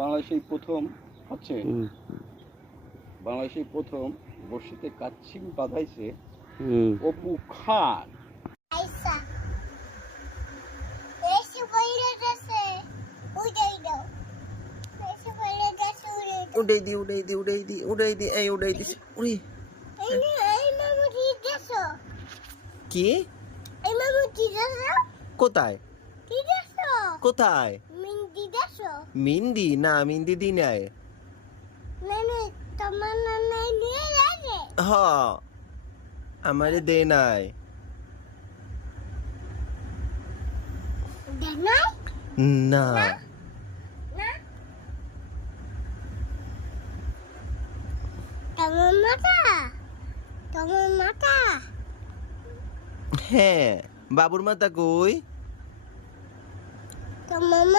বাংলাদেশেই প্রথম হচ্ছে বাংলাদেশেই প্রথম বড়শিতে কাচ্চিম বাঁধাইছে অপু খান। আইসা এসে বইরে গেছে উড়াই দাও এসে বইরে গেছে উড়াই দি এই উড়াই দিছি উড়ি এই মামু কি গেছো কি এই মামু কি গেছো কোথায় কি গেছো কোথায় মিন্দি গেছো মিন্দি না মিন্দি দি নাই নানি তোমার নানা নিয়ে লাগে হ আমারে দে নাই দেনাই না না তোমার মাথা হ্যাঁ বাবুর মাথা কই তোমার